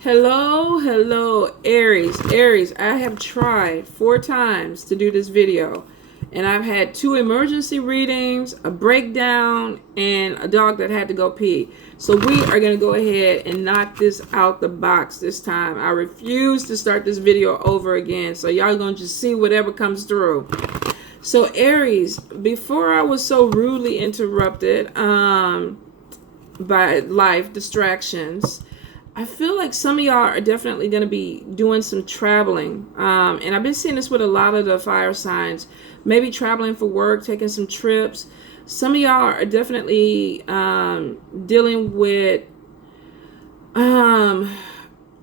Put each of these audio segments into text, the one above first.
Hello, Aries, I have tried 4 times to do this video, and I've had 2 emergency readings, a breakdown, and a dog that had to go pee. So we are going to go ahead and knock this out the box this time. I refuse to start this video over again, so y'all going to just see whatever comes through. So Aries, before I was so rudely interrupted by life distractions, I feel like some of y'all are definitely going to be doing some traveling. And I've been seeing this with a lot of the fire signs. Maybe traveling for work, taking some trips. Some of y'all are definitely dealing with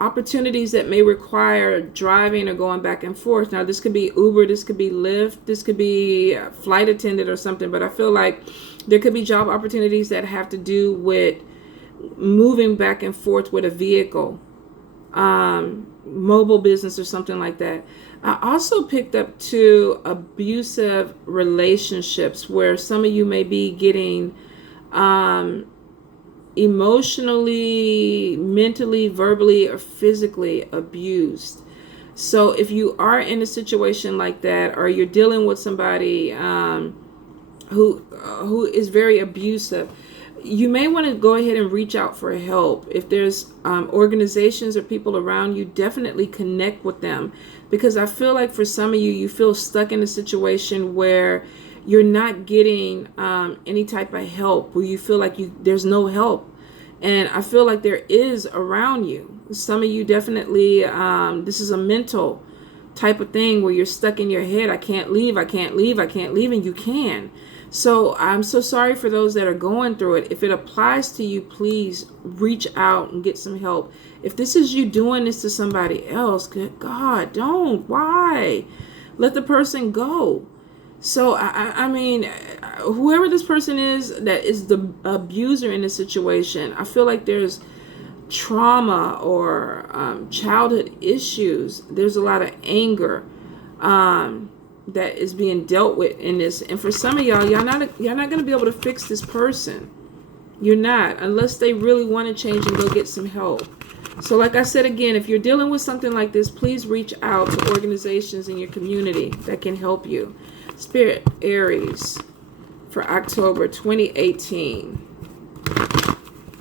opportunities that may require driving or going back and forth. Now, this could be Uber, this could be Lyft, this could be a flight attendant or something. But I feel like there could be job opportunities that have to do with moving back and forth with a vehicle, mobile business or something like that. I also picked up 2 abusive relationships where some of you may be getting emotionally, mentally, verbally, or physically abused. So if you are in a situation like that, or you're dealing with somebody who is very abusive, you may want to go ahead and reach out for help. If there's organizations or people around you, definitely connect with them, because I feel like for some of you, you feel stuck in a situation where you're not getting any type of help, where you feel like there's no help. And I feel like there is around you. Some of you definitely, this is a mental type of thing where you're stuck in your head. I can't leave, and you can. So I'm so sorry for those that are going through it. If it applies to you, please reach out and get some help. If this is you doing this to somebody else, good God, don't. Why? Let the person go. So, I mean, whoever this person is that is the abuser in this situation, I feel like there's trauma or childhood issues. There's a lot of anger that is being dealt with in this. And for some of y'all, you're not going to be able to fix this person. You're not, unless they really want to change and go get some help. So like I said again, if you're dealing with something like this, please reach out to organizations in your community that can help you. Spirit, Aries, for October 2018.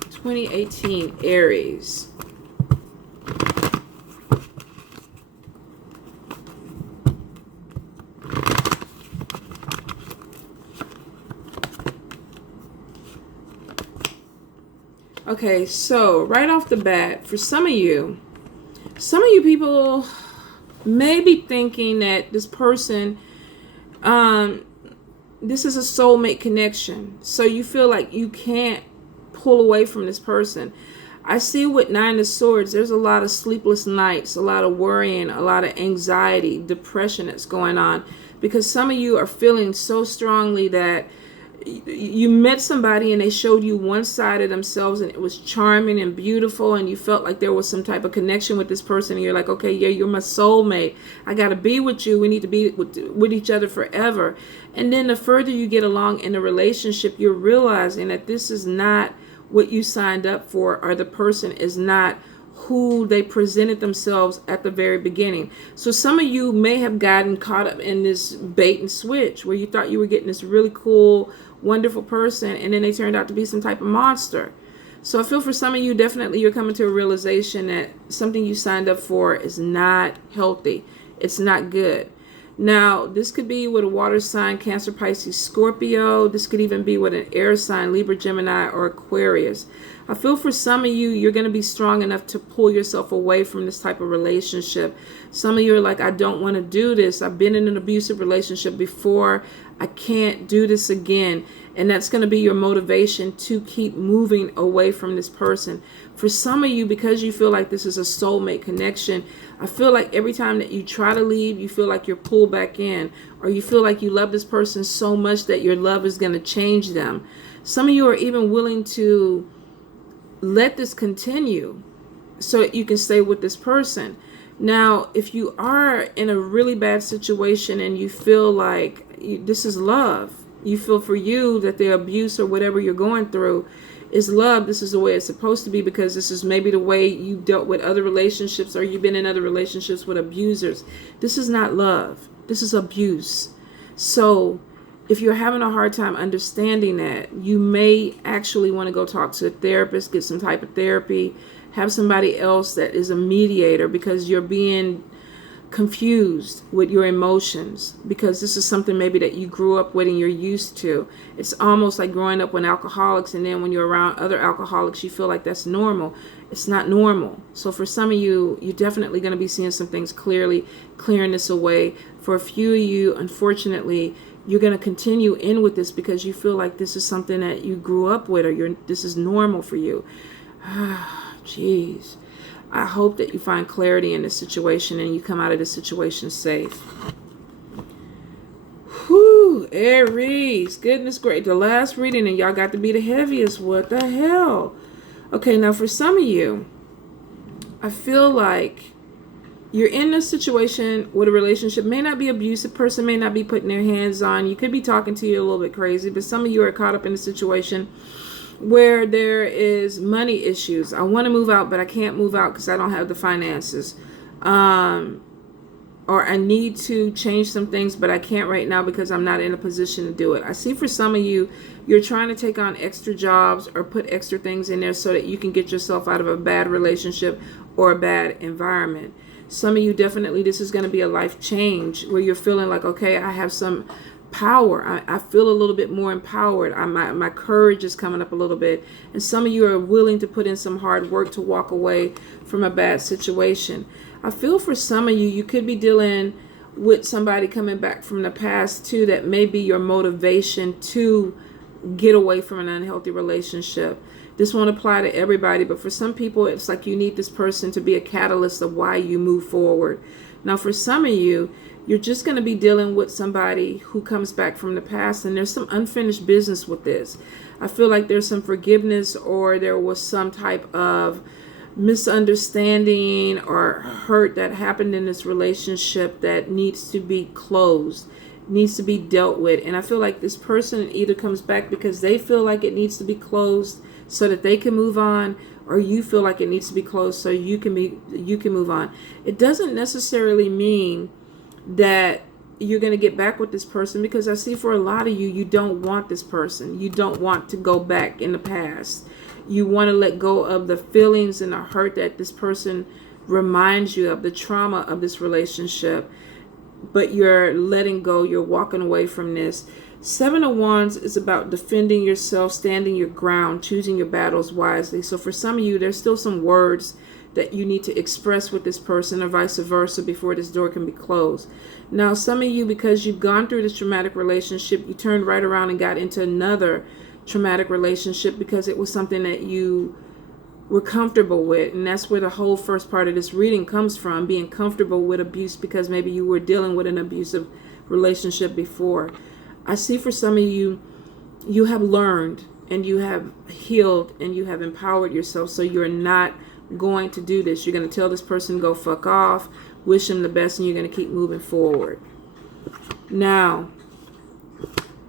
2018, Aries. Okay, so right off the bat, for some of you people may be thinking that this person, this is a soulmate connection. So you feel like you can't pull away from this person. I see with 9 of Swords, there's a lot of sleepless nights, a lot of worrying, a lot of anxiety, depression that's going on, because some of you are feeling so strongly that you met somebody and they showed you one side of themselves and it was charming and beautiful, and you felt like there was some type of connection with this person, and you're like, okay, yeah, you're my soulmate, I gotta be with you, we need to be with each other forever. And then the further you get along in the relationship, you're realizing that this is not what you signed up for, or the person is not who they presented themselves at the very beginning. So some of you may have gotten caught up in this bait and switch where you thought you were getting this really cool, wonderful person, and then they turned out to be some type of monster. So I feel for some of you, definitely you're coming to a realization that something you signed up for is not healthy. It's not good. Now, this could be with a water sign, Cancer, Pisces, Scorpio. This could even be with an air sign, Libra, Gemini, or Aquarius. I feel for some of you, you're going to be strong enough to pull yourself away from this type of relationship. Some of you are like, I don't want to do this. I've been in an abusive relationship before. I can't do this again. And that's going to be your motivation to keep moving away from this person. For some of you, because you feel like this is a soulmate connection, I feel like every time that you try to leave, you feel like you're pulled back in, or you feel like you love this person so much that your love is going to change them. Some of you are even willing to let this continue so that you can stay with this person. Now, if you are in a really bad situation and you feel like this is love, you feel for you that the abuse or whatever you're going through is love, this is the way it's supposed to be, because this is maybe the way you dealt with other relationships, or you've been in other relationships with abusers. This is not love. This is abuse. So if you're having a hard time understanding that, you may actually want to go talk to a therapist, get some type of therapy, have somebody else that is a mediator, because you're being confused with your emotions, because this is something maybe that you grew up with and you're used to. It's almost like growing up with alcoholics, and then when you're around other alcoholics, you feel like that's normal. It's not normal. So for some of you, you're definitely going to be seeing some things clearly, clearing this away. For a few of you, unfortunately, you're going to continue in with this because you feel like this is something that you grew up with, or this is normal for you. Jeez. I hope that you find clarity in this situation and you come out of this situation safe. Whew, Aries. Goodness great. The last reading, and y'all got to be the heaviest. What the hell? Okay, now for some of you, I feel like you're in a situation with a relationship, may not be abusive, person may not be putting their hands on you, could be talking to you a little bit crazy, but some of you are caught up in a situation where there is money issues. I want to move out, but I can't move out because I don't have the finances. Or I need to change some things, but I can't right now because I'm not in a position to do it. I see for some of you, you're trying to take on extra jobs or put extra things in there so that you can get yourself out of a bad relationship or a bad environment. Some of you, definitely, this is going to be a life change where you're feeling like, okay, I have some power. I feel a little bit more empowered. My courage is coming up a little bit. And some of you are willing to put in some hard work to walk away from a bad situation. I feel for some of you, you could be dealing with somebody coming back from the past too, that may be your motivation to get away from an unhealthy relationship. This won't apply to everybody, but for some people, it's like you need this person to be a catalyst of why you move forward. Now, for some of you, you're just going to be dealing with somebody who comes back from the past, and there's some unfinished business with this. I feel like there's some forgiveness, or there was some type of misunderstanding or hurt that happened in this relationship that needs to be closed, needs to be dealt with. And I feel like this person either comes back because they feel like it needs to be closed so that they can move on, or you feel like it needs to be closed so you can move on. It doesn't necessarily mean that you're going to get back with this person, because I see for a lot of you, you don't want this person. You don't want to go back in the past. You want to let go of the feelings and the hurt that this person reminds you of, the trauma of this relationship, but you're letting go. You're walking away from this. 7 of Wands is about defending yourself, standing your ground, choosing your battles wisely. So for some of you, there's still some words that you need to express with this person, or vice versa, before this door can be closed. Now, some of you, because you've gone through this traumatic relationship, you turned right around and got into another traumatic relationship because it was something that you were comfortable with. And that's where the whole first part of this reading comes from, being comfortable with abuse, because maybe you were dealing with an abusive relationship before. I see for some of you, you have learned and you have healed and you have empowered yourself, so you're not going to do this. You're going to tell this person, go fuck off, wish them the best, and you're going to keep moving forward. Now,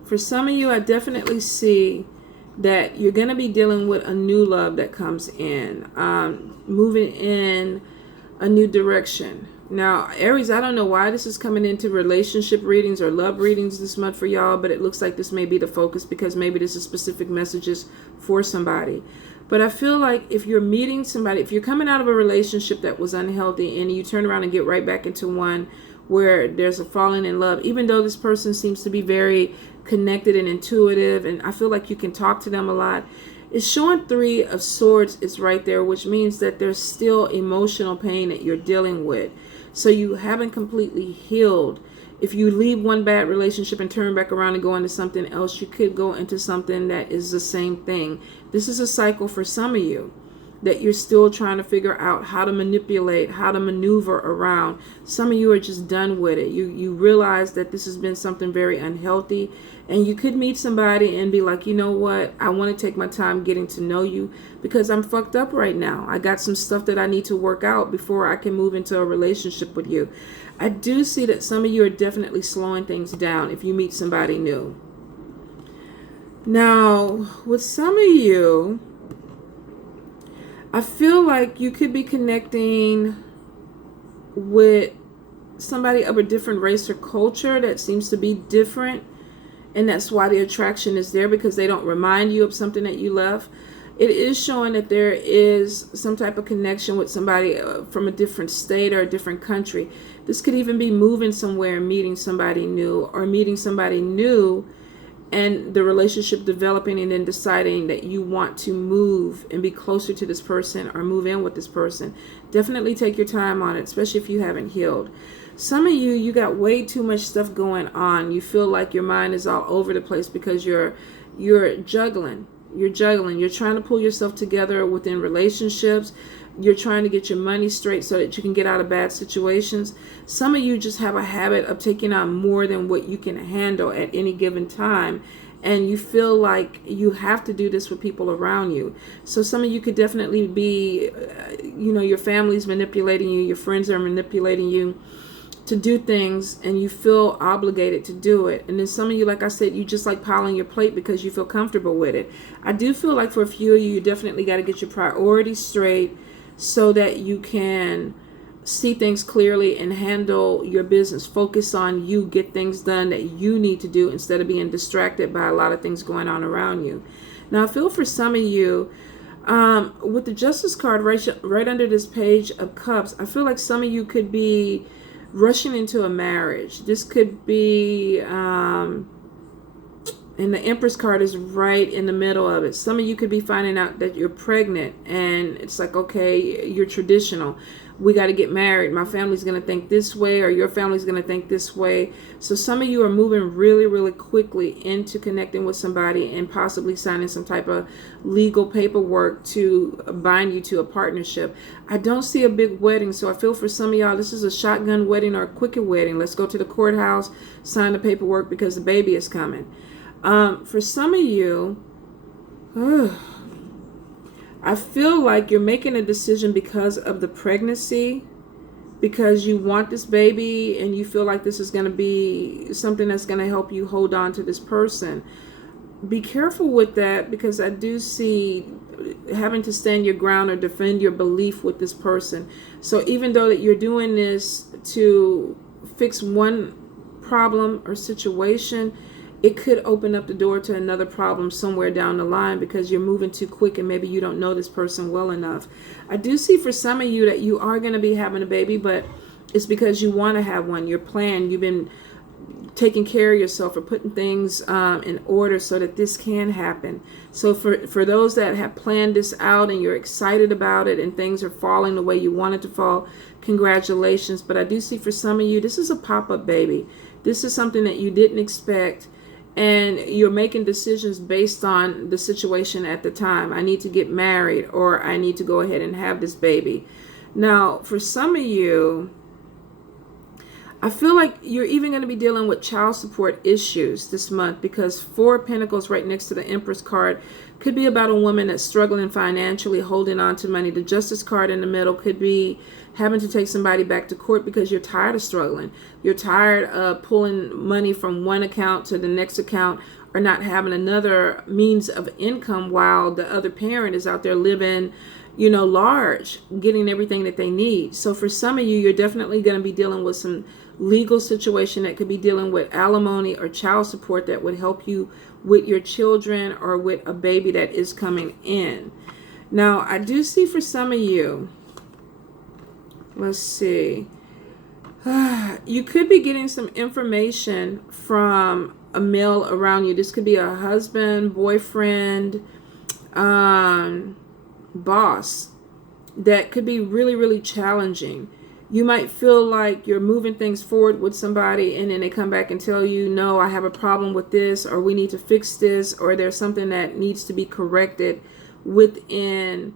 for some of you, I definitely see that you're going to be dealing with a new love that comes in, moving in a new direction. Now, Aries, I don't know why this is coming into relationship readings or love readings this month for y'all, but it looks like this may be the focus, because maybe this is specific messages for somebody. But I feel like if you're meeting somebody, if you're coming out of a relationship that was unhealthy and you turn around and get right back into one where there's a falling in love, even though this person seems to be very connected and intuitive, and I feel like you can talk to them a lot, it's showing 3 of Swords is right there, which means that there's still emotional pain that you're dealing with. So you haven't completely healed. If you leave one bad relationship and turn back around and go into something else, you could go into something that is the same thing. This is a cycle for some of you that you're still trying to figure out how to manipulate, how to maneuver around. Some of you are just done with it. You realize that this has been something very unhealthy, and you could meet somebody and be like, you know what, I want to take my time getting to know you because I'm fucked up right now. I got some stuff that I need to work out before I can move into a relationship with you. I do see that some of you are definitely slowing things down if you meet somebody new. Now, with some of you, I feel like you could be connecting with somebody of a different race or culture that seems to be different, and that's why the attraction is there, because they don't remind you of something that you left. It is showing that there is some type of connection with somebody from a different state or a different country. This could even be moving somewhere and meeting somebody new, or meeting somebody new and the relationship developing, and then deciding that you want to move and be closer to this person or move in with this person. Definitely take your time on it, especially if you haven't healed. Some of you got way too much stuff going on. You feel like your mind is all over the place because you're juggling. You're juggling. You're trying to pull yourself together within relationships. You're trying to get your money straight so that you can get out of bad situations. Some of you just have a habit of taking on more than what you can handle at any given time. And you feel like you have to do this with people around you. So some of you could definitely be, your family's manipulating you. Your friends are manipulating you to do things, and you feel obligated to do it. And then some of you, like I said, you just like piling your plate because you feel comfortable with it. I do feel like for a few of you, you definitely got to get your priorities straight so that you can see things clearly and handle your business. Focus on you, get things done that you need to do instead of being distracted by a lot of things going on around you. Now, I feel for some of you, with the Justice card right under this Page of Cups, I feel like some of you could be rushing into a marriage. This could be, and the Empress card is right in the middle of it. Some of you could be finding out that you're pregnant, and it's like, okay, you're traditional. We got to get married. My family's going to think this way, or your family's going to think this way. So some of you are moving really, really quickly into connecting with somebody and possibly signing some type of legal paperwork to bind you to a partnership. I don't see a big wedding, so I feel for some of y'all, this is a shotgun wedding or a quicker wedding. Let's go to the courthouse, sign the paperwork because the baby is coming. For some of you, I feel like you're making a decision because of the pregnancy, because you want this baby and you feel like this is going to be something that's going to help you hold on to this person. Be careful with that, because I do see having to stand your ground or defend your belief with this person. So even though that you're doing this to fix one problem or situation, it could open up the door to another problem somewhere down the line because you're moving too quick and maybe you don't know this person well enough. I do see for some of you that you are going to be having a baby, but it's because you want to have one. You're planned. You've been taking care of yourself or putting things in order so that this can happen. So for those that have planned this out and you're excited about it and things are falling the way you want it to fall, congratulations. But I do see for some of you, this is a pop-up baby. This is something that you didn't expect. And you're making decisions based on the situation at the time. I need to get married, or I need to go ahead and have this baby. Now, for some of you, I feel like you're even going to be dealing with child support issues this month, because Four of Pentacles right next to the Empress card could be about a woman that's struggling financially, holding on to money. The Justice card in the middle could be having to take somebody back to court because you're tired of struggling. You're tired of pulling money from one account to the next account, or not having another means of income while the other parent is out there living, large, getting everything that they need. So for some of you, you're definitely going to be dealing with some legal situation that could be dealing with alimony or child support that would help you with your children or with a baby that is coming in. Now, I do see for some of you, let's see, you could be getting some information from a male around you. This could be a husband, boyfriend, boss, that could be really, really challenging. You might feel like you're moving things forward with somebody, and then they come back and tell you, no, I have a problem with this, or we need to fix this, or there's something that needs to be corrected within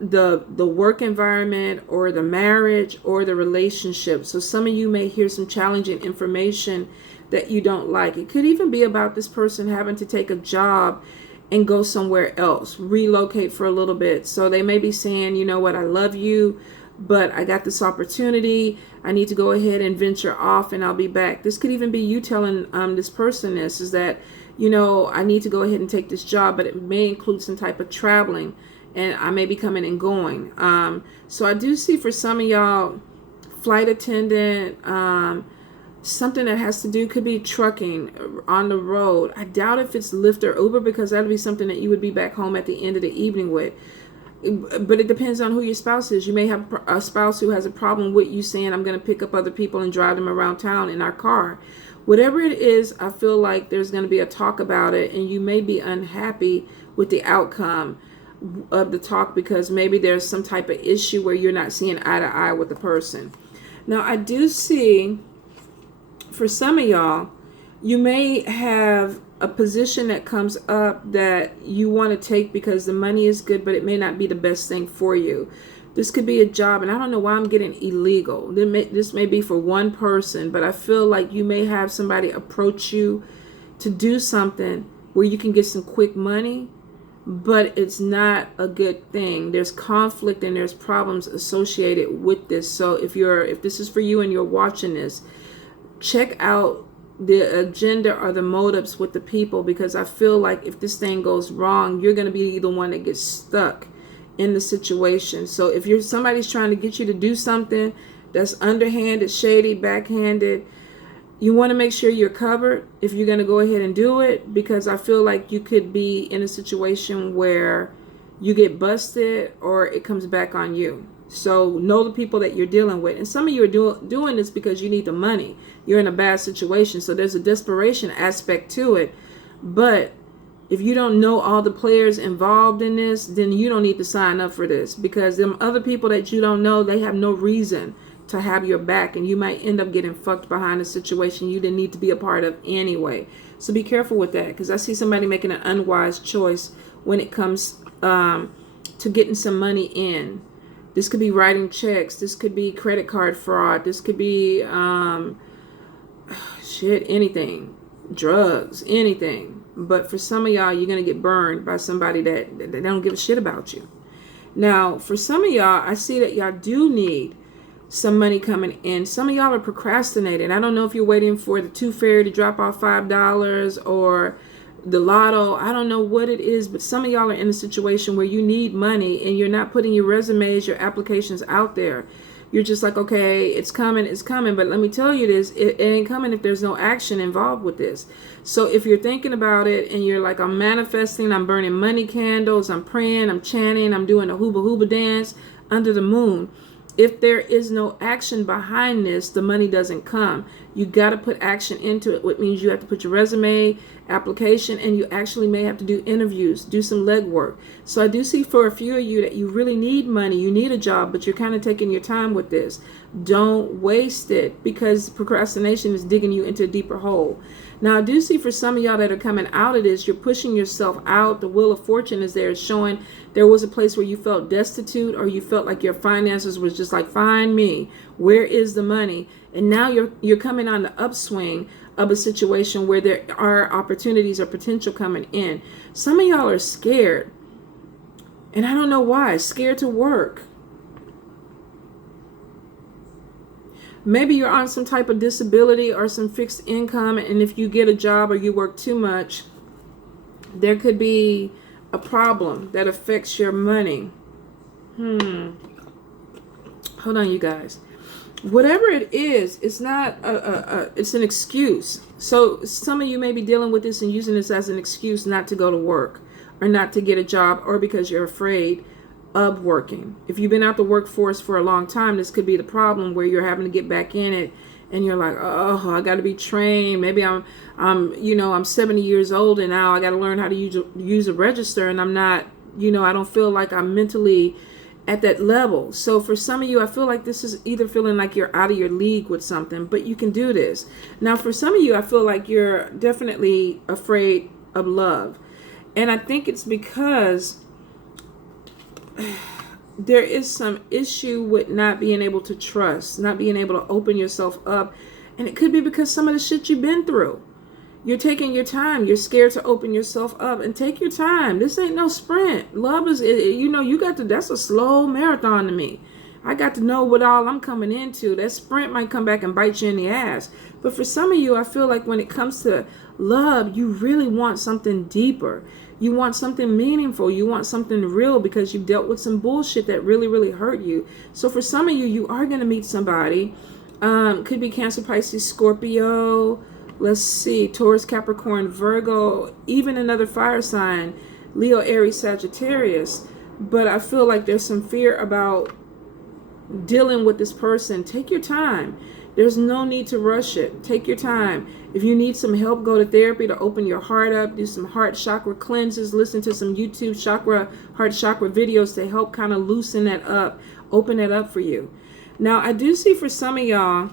the work environment or the marriage or the relationship. So some of you may hear some challenging information that you don't like. It could even be about this person having to take a job and go somewhere else, relocate for a little bit. So they may be saying, you know what, I love you, but I got this opportunity. I need to go ahead and venture off, and I'll be back. This could even be you telling this person this, is that you know, I need to go ahead and take this job, but it may include some type of traveling, and I may be coming and going. So I do see for some of y'all, flight attendant, something that has to do, could be trucking on the road. I doubt if it's Lyft or Uber, because that would be something that you would be back home at the end of the evening with. But it depends on who your spouse is. You may have a spouse who has a problem with you saying, I'm going to pick up other people and drive them around town in our car. Whatever it is, I feel like there's going to be a talk about it, and you may be unhappy with the outcome of the talk, because maybe there's some type of issue where you're not seeing eye to eye with the person. Now, I do see for some of y'all, you may have a position that comes up that you want to take because the money is good, but it may not be the best thing for you. This could be a job, and I don't know why I'm getting illegal. This may be for one person, but I feel like you may have somebody approach you to do something where you can get some quick money, but it's not a good thing. There's conflict and there's problems associated with this. So if this is for you and you're watching this, check out the agenda or the motives with the people, because I feel like if this thing goes wrong, you're going to be the one that gets stuck in the situation. So if somebody's trying to get you to do something that's underhanded, shady, backhanded, you want to make sure you're covered if you're going to go ahead and do it, because I feel like you could be in a situation where you get busted or it comes back on you. So know the people that you're dealing with. And some of you are doing this because you need the money. You're in a bad situation. So there's a desperation aspect to it. But if you don't know all the players involved in this, then you don't need to sign up for this, because them other people that you don't know, they have no reason to have your back, and you might end up getting fucked behind a situation you didn't need to be a part of anyway. So be careful with that, because I see somebody making an unwise choice when it comes to getting some money in. This could be writing checks. This could be credit card fraud. This could be anything, drugs, anything. But for some of y'all, you're going to get burned by somebody that they don't give a shit about you. Now, for some of y'all, I see that y'all do need some money coming in. Some of y'all are procrastinating. I don't know if you're waiting for the Tooth Fairy to drop off $5 or the lotto. I don't know what it is, but some of y'all are in a situation where you need money and you're not putting your resumes, your applications out there. You're just like, okay, it's coming. But let me tell you this, it ain't coming if there's no action involved with this. So if you're thinking about it and you're like, I'm manifesting, I'm burning money candles, I'm praying, I'm chanting, I'm doing a hooba hooba dance under the moon, if there is no action behind this, the money doesn't come. You got to put action into it, which means you have to put your resume, application, and you actually may have to do interviews, do some legwork. So I do see for a few of you that you really need money, you need a job, but you're kind of taking your time with this. Don't waste it, because procrastination is digging you into a deeper hole. Now I do see for some of y'all that are coming out of this, you're pushing yourself out. The wheel of fortune is there, showing there was a place where you felt destitute, or you felt like your finances was just like, find me, where is the money? And now you're coming on the upswing of a situation where there are opportunities or potential coming in. Some of y'all are scared, and I don't know why. Scared to work. Maybe you're on some type of disability or some fixed income, and if you get a job or you work too much, there could be a problem that affects your money. Hold on, you guys. Whatever it is, it's not it's an excuse. So some of you may be dealing with this and using this as an excuse not to go to work or not to get a job, or because you're afraid of working. If you've been out the workforce for a long time, this could be the problem, where you're having to get back in it and you're like, oh, I got to be trained. Maybe I'm 70 years old and now I got to learn how to use a register, and I'm not, I don't feel like I'm mentally at that level. So for some of you, I feel like this is either feeling like you're out of your league with something, but you can do this. Now, for some of you, I feel like you're definitely afraid of love. And I think it's because there is some issue with not being able to trust, not being able to open yourself up. And it could be because some of the shit you've been through. You're taking your time. You're scared to open yourself up, and take your time. This ain't no sprint. Love is, that's a slow marathon to me. I got to know what all I'm coming into. That sprint might come back and bite you in the ass. But for some of you, I feel like when it comes to love, you really want something deeper. You want something meaningful. You want something real because you've dealt with some bullshit that really, really hurt you. So for some of you, you are going to meet somebody. Could be Cancer, Pisces, Scorpio. Let's see, Taurus, Capricorn, Virgo, even another fire sign, Leo, Aries, Sagittarius. But I feel like there's some fear about dealing with this person. Take your time. There's no need to rush it. Take your time. If you need some help, go to therapy to open your heart up, do some heart chakra cleanses, listen to some YouTube heart chakra videos to help kind of loosen that up, open it up for you. Now, I do see for some of y'all,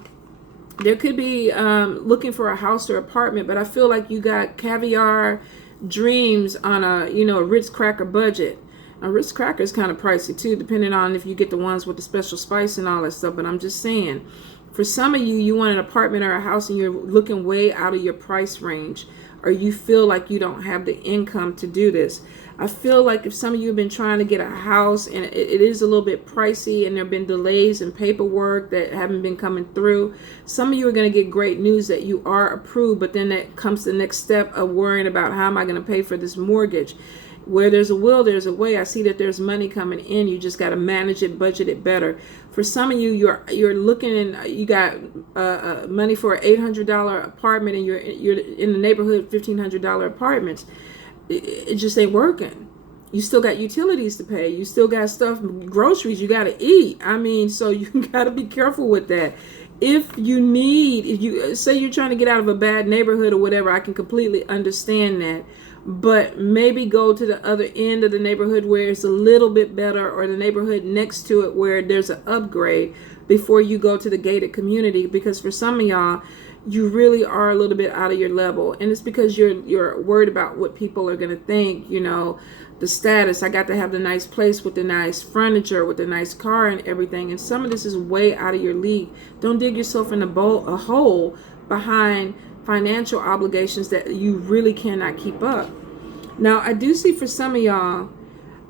there could be looking for a house or apartment, but I feel like you got caviar dreams on a Ritz cracker budget. A Ritz cracker is kind of pricey too, depending on if you get the ones with the special spice and all that stuff. But I'm just saying, for some of you, you want an apartment or a house and you're looking way out of your price range, or you feel like you don't have the income to do this. I feel like if some of you have been trying to get a house and it is a little bit pricey and there have been delays in paperwork that haven't been coming through, some of you are going to get great news that you are approved, but then that comes the next step of worrying about how am I going to pay for this mortgage. Where there's a will, there's a way. I see that there's money coming in. You just got to manage it, budget it better. For some of you, you're looking and you got money for an $800 apartment, and you're in the neighborhood $1,500 apartments. It just ain't working. You still got utilities to pay. You still got stuff, groceries you got to eat. I mean, so you got to be careful with that. If you say you're trying to get out of a bad neighborhood or whatever, I can completely understand that. But maybe go to the other end of the neighborhood where it's a little bit better, or the neighborhood next to it where there's an upgrade before you go to the gated community. Because for some of y'all, you really are a little bit out of your level, and it's because you're worried about what people are going to think, the status. I got to have the nice place with the nice furniture, with the nice car and everything, and some of this is way out of your league. Don't dig yourself in a hole behind financial obligations that you really cannot keep up. Now, I do see for some of y'all,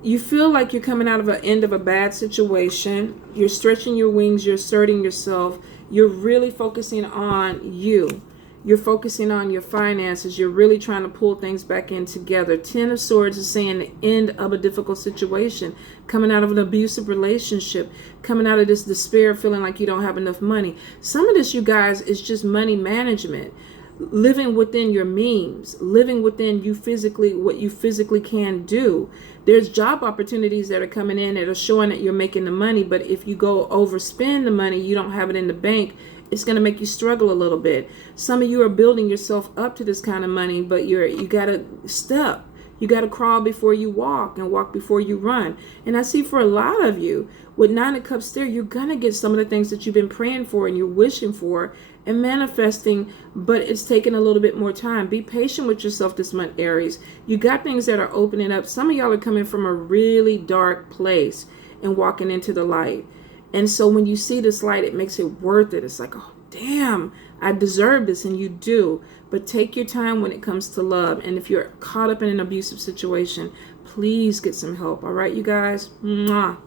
you feel like you're coming out of an end of a bad situation. You're stretching your wings. You're asserting yourself. You're really focusing on you. You're focusing on your finances. You're really trying to pull things back in together. 10 of Swords is saying the end of a difficult situation, coming out of an abusive relationship, coming out of this despair, feeling like you don't have enough money. Some of this, you guys, is just money management. Living within your means, living within what you physically can do. There's job opportunities that are coming in that are showing that you're making the money, but if you go overspend the money, you don't have it in the bank, it's going to make you struggle a little bit. Some of you are building yourself up to this kind of money, but you got to step. You got to crawl before you walk and walk before you run. And I see for a lot of you, with 9 of Cups there, you're going to get some of the things that you've been praying for and you're wishing for and manifesting, but it's taking a little bit more time. Be patient with yourself this month, Aries. You got things that are opening up. Some of y'all are coming from a really dark place and walking into the light. And so when you see this light, it makes it worth it. It's like, oh, damn, I deserve this, and you do. But take your time when it comes to love. And if you're caught up in an abusive situation, please get some help. All right, you guys? Mwah.